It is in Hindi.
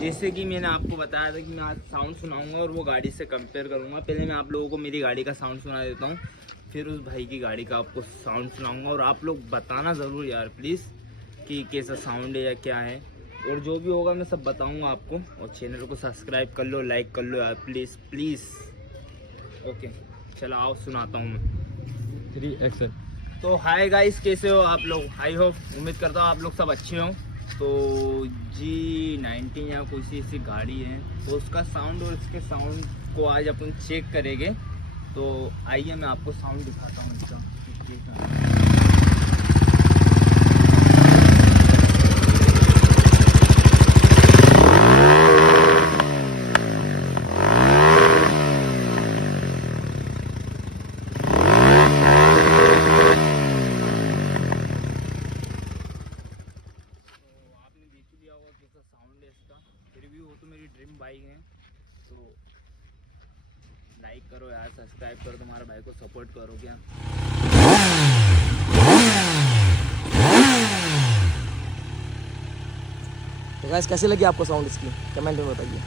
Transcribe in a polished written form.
जैसे कि मैंने आपको बताया था कि मैं आज साउंड सुनाऊंगा और वो गाड़ी से कंपेयर करूंगा। पहले मैं आप लोगों को मेरी गाड़ी का साउंड सुना देता हूँ, फिर उस भाई की गाड़ी का आपको साउंड सुनाऊंगा। और आप लोग बताना ज़रूर यार प्लीज़ कि कैसा साउंड है या क्या है, और जो भी होगा मैं सब बताऊंगा आपको। और चैनल को सब्सक्राइब कर लो, लाइक कर लो यार प्लीज़ प्लीज़। ओके चलो आओ सुनाता हूँ मैं। 3 एक्शन। तो हाय गाइस, कैसे हो आप लोग? आई होप, उम्मीद करता हूँ आप लोग सब अच्छे हों। तो G90 या कोई सी ऐसी गाड़ी है, तो उसका साउंड और इसके साउंड को आज अपन चेक करेंगे। तो आइए मैं आपको साउंड दिखाता हूँ इसका। कैसा साउंड है इसका, फिर भी वो तो मेरी ड्रीम बाइक है। तो लाइक करो यार, सब्सक्राइब करो, तुम्हारे भाई को सपोर्ट करो क्या। तो गाइस कैसे लगी आपको साउंड इसकी, कमेंट में बताइए।